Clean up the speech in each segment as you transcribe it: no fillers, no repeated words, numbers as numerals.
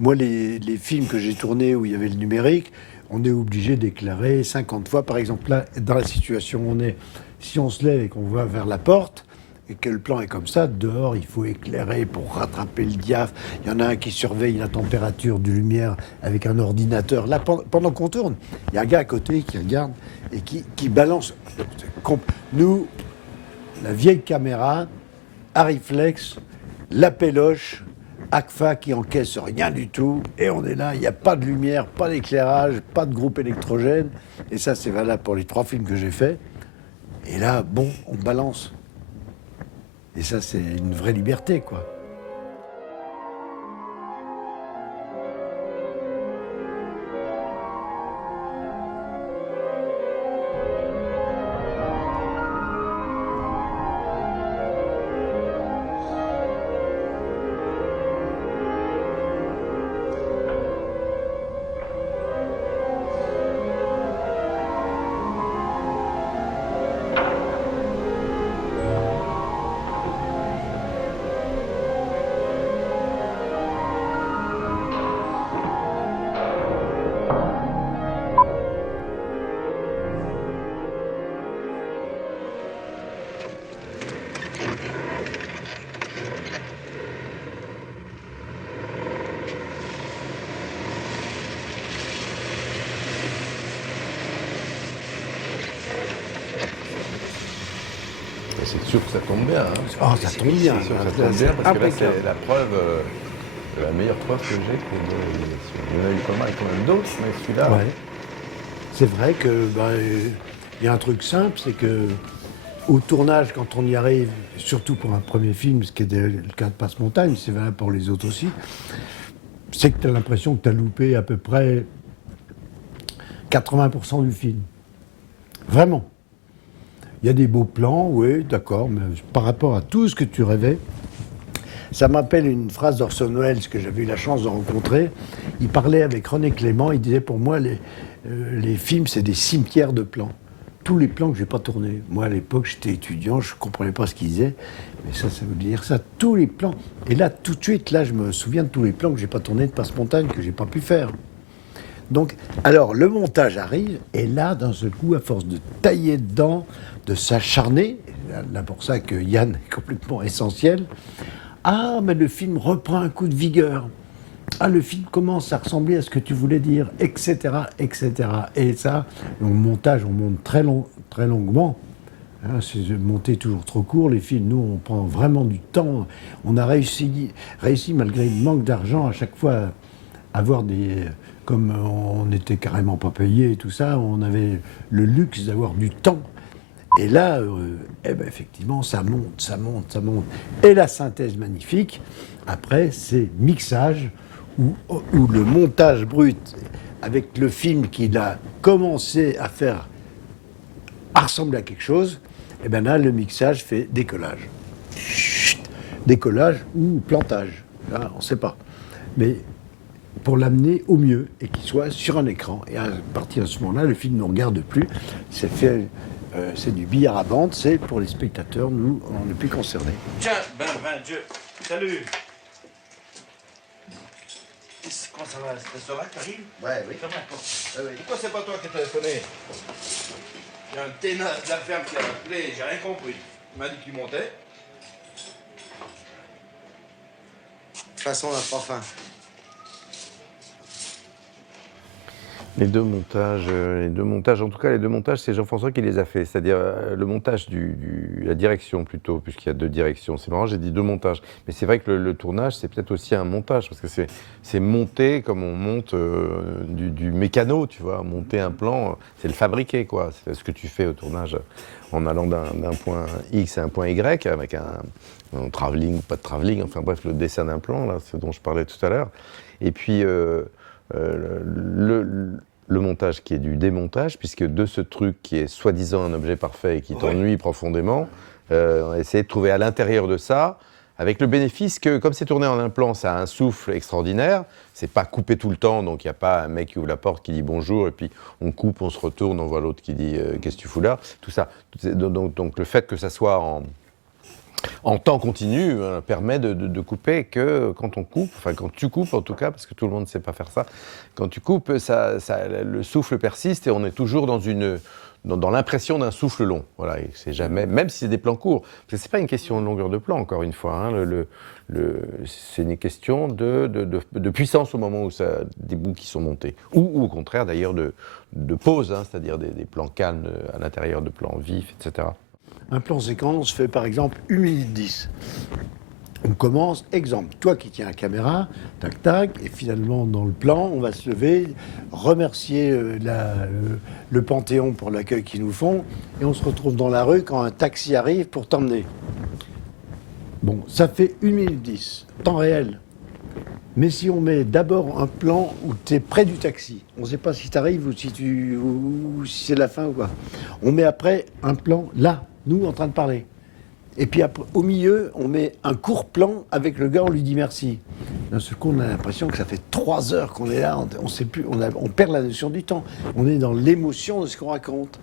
Moi, les films que j'ai tournés où il y avait le numérique, on est obligé d'éclairer 50 fois. Par exemple, là, dans la situation où on est, si on se lève et qu'on va vers la porte, et que le plan est comme ça, dehors, il faut éclairer pour rattraper le diaph. Il y en a un qui surveille la température de lumière avec un ordinateur. Là, pendant qu'on tourne, il y a un gars à côté qui regarde et qui balance. Nous, la vieille caméra, Arriflex, la péloche, ACFA qui encaisse rien du tout, et on est là, il n'y a pas de lumière, pas d'éclairage, pas de groupe électrogène, et ça c'est valable pour les 3 films que j'ai faits. Et là, bon, on balance. Et ça c'est une vraie liberté, quoi. C'est sûr que ça tombe bien. Hein. Oh, ça tombe bien. C'est sûr que ça tombe bien parce que là, c'est la preuve, la meilleure preuve que j'ai que il y en a eu pas mal quand même d'autres, mais celui-là. Ouais. C'est vrai que y a un truc simple, c'est que au tournage, quand on y arrive, surtout pour un premier film, ce qui est le cas de Passe-Montagne, c'est valable pour les autres aussi, c'est que tu as l'impression que tu as loupé à peu près 80% du film. Vraiment. Il y a des beaux plans, oui, d'accord, mais par rapport à tout ce que tu rêvais, ça m'appelle une phrase d'Orson Welles que j'avais eu la chance de rencontrer. Il parlait avec René Clément, il disait pour moi, les films, c'est des cimetières de plans. Tous les plans que je n'ai pas tournés. Moi, à l'époque, j'étais étudiant, je ne comprenais pas ce qu'il disait, mais ça veut dire ça, tous les plans. Et là, tout de suite, là, je me souviens de tous les plans que je n'ai pas tournés de Passe-Montagne, que je n'ai pas pu faire. Donc, alors, le montage arrive, et là, d'un seul coup, à force de tailler dedans, de s'acharner, là pour ça que Yann est complètement essentiel, ah, mais le film reprend un coup de vigueur. Ah, le film commence à ressembler à ce que tu voulais dire, etc., etc. Et ça, au montage, on monte très longuement. Hein, c'est monter toujours trop court. Les films, nous, on prend vraiment du temps. On a réussi malgré le manque d'argent, à chaque fois, à avoir des... Comme on n'était carrément pas payé et tout ça, on avait le luxe d'avoir du temps. Et là, effectivement, ça monte, ça monte, ça monte. Et la synthèse magnifique, après, c'est mixage, où le montage brut, avec le film qu'il a commencé à faire, à ressembler à quelque chose, et bien là, le mixage fait décollage. Chut, décollage ou plantage, là, on ne sait pas. Mais pour l'amener au mieux et qu'il soit sur un écran. Et à partir de ce moment-là, le film ne nous regarde plus. C'est du billard à bande, c'est pour les spectateurs, nous, on n'est plus concernés. Tiens, ben Dieu, salut. Comment ça va? Ça va, t'arrives? Ouais, oui. Ferme la porte. Ouais, oui. Pourquoi c'est pas toi qui as téléphoné? Il y a un ténor de la ferme qui a appelé, j'ai rien compris. Il m'a dit qu'il montait. De toute façon, on n'a pas faim. Les deux montages, en tout cas les deux montages, c'est Jean-François qui les a fait, c'est-à-dire le montage la direction plutôt, puisqu'il y a deux directions. C'est marrant, j'ai dit deux montages, mais c'est vrai que le tournage, c'est peut-être aussi un montage, parce que c'est monter comme on monte du mécano, tu vois, monter un plan, c'est le fabriquer, quoi. C'est ce que tu fais au tournage, en allant d'un point X à un point Y, avec un travelling ou pas de travelling, enfin bref, le dessin d'un plan, là, ce dont je parlais tout à l'heure. Et puis... le montage qui est du démontage, puisque de ce truc qui est soi-disant un objet parfait et qui t'ennuie profondément, on a essayé de trouver à l'intérieur de ça, avec le bénéfice que, comme c'est tourné en un plan, ça a un souffle extraordinaire, c'est pas coupé tout le temps, donc il n'y a pas un mec qui ouvre la porte qui dit bonjour, et puis on coupe, on se retourne, on voit l'autre qui dit qu'est-ce que tu fous là, tout ça. Donc le fait que ça soit en temps continu, permet de couper que quand on coupe, enfin quand tu coupes en tout cas, parce que tout le monde ne sait pas faire ça, quand tu coupes, le souffle persiste et on est toujours dans l'impression d'un souffle long. Voilà, et c'est jamais, même si c'est des plans courts, parce que c'est pas une question de longueur de plan, encore une fois, hein, c'est une question de puissance au moment où des bouts qui sont montés, ou au contraire d'ailleurs de pause, hein, c'est-à-dire des plans calmes à l'intérieur de plans vifs, etc. Un plan séquence fait par exemple 1 minute 10. On commence, exemple, toi qui tiens la caméra, tac tac, et finalement dans le plan, on va se lever, remercier le Panthéon pour l'accueil qu'ils nous font, et on se retrouve dans la rue quand un taxi arrive pour t'emmener. Bon, ça fait 1 minute 10, temps réel. Mais si on met d'abord un plan où tu es près du taxi, on ne sait pas si tu arrives ou si c'est la fin ou quoi. On met après un plan là, nous en train de parler. Et puis après, au milieu, on met un court plan avec le gars, on lui dit merci. D'un seul coup, on a l'impression que ça fait 3 heures qu'on est là, on sait plus, on perd la notion du temps. On est dans l'émotion de ce qu'on raconte.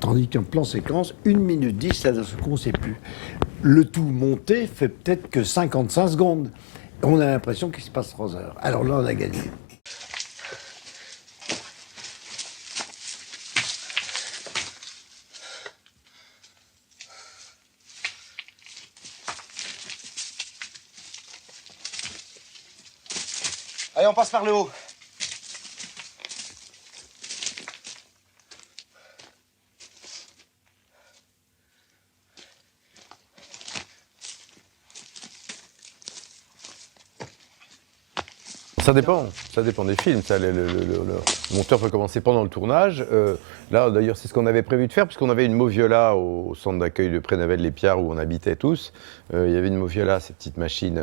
Tandis qu'un plan séquence, 1 minute 10, là, d'un seul coup, on ne sait plus. Le tout monté fait peut-être que 55 secondes. On a l'impression qu'il se passe 3 heures. Alors là, on a gagné. Allez, on passe par le haut. Ça dépend des films. Le monteur peut commencer pendant le tournage. Là, d'ailleurs, c'est ce qu'on avait prévu de faire, puisqu'on avait une Moviola au centre d'accueil de Prénevel-les-Pierres où on habitait tous. Il y avait une Moviola, cette petpetite machine,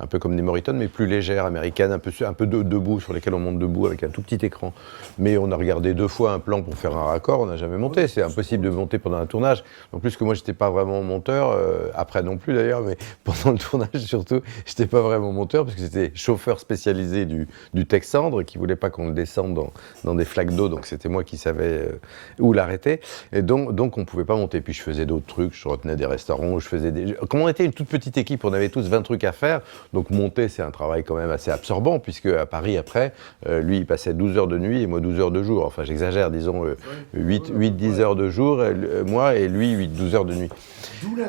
un peu comme des Moritone, mais plus légère, américaine, un peu debout, sur lesquelles on monte debout avec un tout petit écran. Mais on a regardé 2 fois un plan pour faire un raccord, on n'a jamais monté. C'est impossible de monter pendant un tournage. En plus que moi, je n'étais pas vraiment monteur, après non plus d'ailleurs, mais pendant le tournage surtout, je n'étais pas vraiment monteur, parce que j'étais chauffeur spécialisé du Texandre, qui ne voulait pas qu'on le descende dans des flaques d'eau, donc c'était moi qui savais où l'arrêter. Et donc on ne pouvait pas monter. Puis je faisais d'autres trucs, je retenais des restaurants, Comme on était une toute petite équipe, on avait tous 20 trucs à faire, donc monter c'est un travail quand même assez absorbant, puisque à Paris après, lui il passait 12 heures de nuit et moi 12 heures de jour. Enfin j'exagère, disons 8-10 heures de jour, moi et lui 8-12 heures de nuit.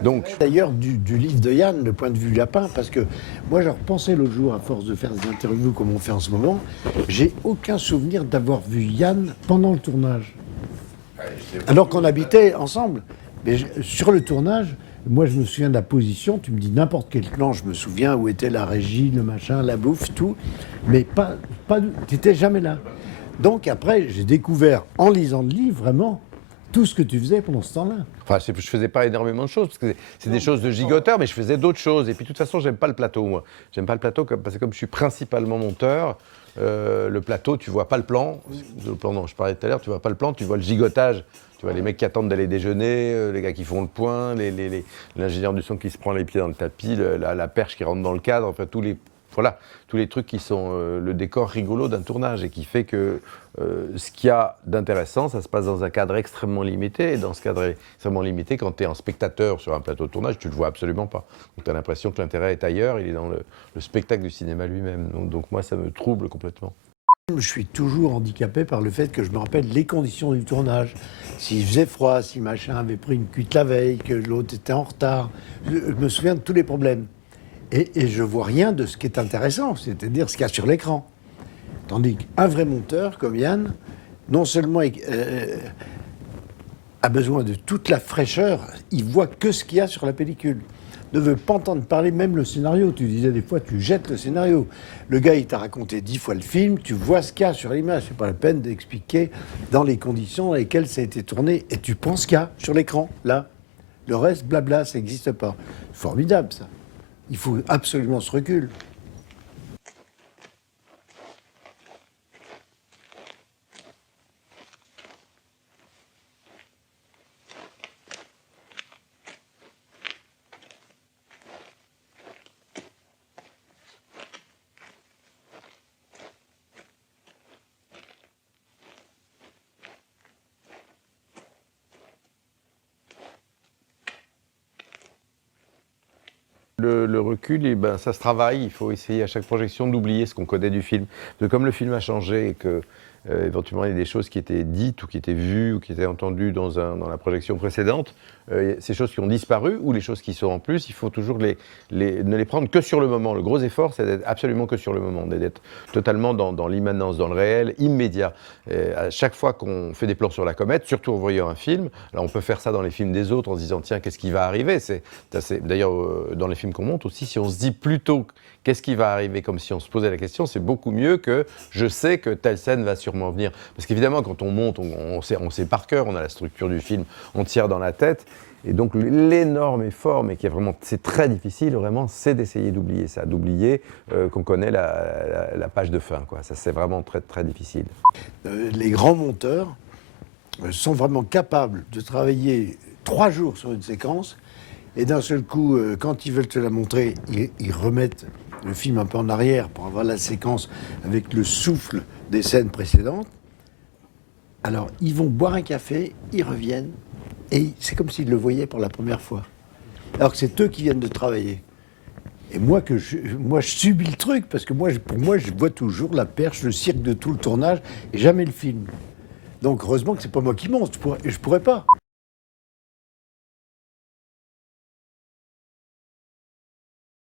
Donc, d'ailleurs, du livre de Yann, le point de vue lapin, parce que moi, je repensais l'autre jour, à force de faire des interviews comme on fait en ce moment, j'ai aucun souvenir d'avoir vu Yann pendant le tournage. Alors qu'on habitait ensemble. Mais sur le tournage, moi, je me souviens de la position, tu me dis n'importe quel plan, je me souviens où était la régie, le machin, la bouffe, tout, mais tu n'étais jamais là. Donc après, j'ai découvert, en lisant le livre, vraiment, tout ce que tu faisais pendant ce temps-là. Enfin, je faisais pas énormément de choses, parce que c'est des choses de gigoteur, mais je faisais d'autres choses. Et puis, de toute façon, j'aime pas le plateau, moi. J'aime pas le plateau parce que comme je suis principalement monteur, le plateau, tu vois pas le plan. Le plan dont je parlais tout à l'heure, tu vois pas le plan, tu vois le gigotage. Tu vois les mecs qui attendent d'aller déjeuner, les gars qui font le point, l'ingénieur du son qui se prend les pieds dans le tapis, la perche qui rentre dans le cadre, enfin tous les trucs qui sont le décor rigolo d'un tournage et qui fait que ce qu'il y a d'intéressant, ça se passe dans un cadre extrêmement limité. Et dans ce cadre extrêmement limité, quand tu es un spectateur sur un plateau de tournage, tu ne le vois absolument pas. Donc tu as l'impression que l'intérêt est ailleurs, il est dans le spectacle du cinéma lui-même. Donc moi, ça me trouble complètement. Je suis toujours handicapé par le fait que je me rappelle les conditions du tournage. S'il faisait froid, si machin avait pris une cuite la veille, que l'autre était en retard. Je me souviens de tous les problèmes. Et je vois rien de ce qui est intéressant, c'est-à-dire ce qu'il y a sur l'écran. Tandis qu'un vrai monteur comme Yann, non seulement a besoin de toute la fraîcheur, il voit que ce qu'il y a sur la pellicule. Ne veut pas entendre parler même le scénario. Tu disais des fois, tu jettes le scénario. Le gars, il t'a raconté 10 fois le film, tu vois ce qu'il y a sur l'image. C'est pas la peine d'expliquer dans les conditions dans lesquelles ça a été tourné. Et tu penses qu'il y a sur l'écran, là. Le reste, blabla, ça n'existe pas. Formidable, ça. Il faut absolument ce recul. Le recul, eh ben, ça se travaille. Il faut essayer à chaque projection d'oublier ce qu'on connaît du film. Parce que comme le film a changé et que éventuellement il y a des choses qui étaient dites ou qui étaient vues ou qui étaient entendues dans la projection précédente, ces choses qui ont disparu ou les choses qui sont en plus, il faut toujours ne les prendre que sur le moment. Le gros effort, c'est d'être absolument que sur le moment, d'être totalement dans l'immanence, dans le réel, immédiat. À chaque fois qu'on fait des plans sur la comète, surtout en voyant un film, alors on peut faire ça dans les films des autres en se disant tiens, qu'est-ce qui va arriver. D'ailleurs, dans les films qu'on monte aussi, si on se dit plutôt qu'est-ce qui va arriver comme si on se posait la question, c'est beaucoup mieux que je sais que telle scène va sûrement venir. Parce qu'évidemment, quand on monte, on sait par cœur, on a la structure du film, on tire dans la tête. Et donc l'énorme effort, mais qui est vraiment, c'est très difficile vraiment, c'est d'essayer d'oublier ça, d'oublier qu'on connaît la page de fin, quoi. Ça, c'est vraiment très, très difficile. Les grands monteurs sont vraiment capables de travailler 3 jours sur une séquence et d'un seul coup, quand ils veulent te la montrer, ils remettent le film un peu en arrière pour avoir la séquence avec le souffle des scènes précédentes. Alors, ils vont boire un café, ils reviennent, et c'est comme s'ils le voyaient pour la première fois. Alors que c'est eux qui viennent de travailler. Et moi, je subis le truc, parce que pour moi, je vois toujours la perche, le cirque de tout le tournage, et jamais le film. Donc, heureusement que c'est pas moi qui monte, je pourrais pas.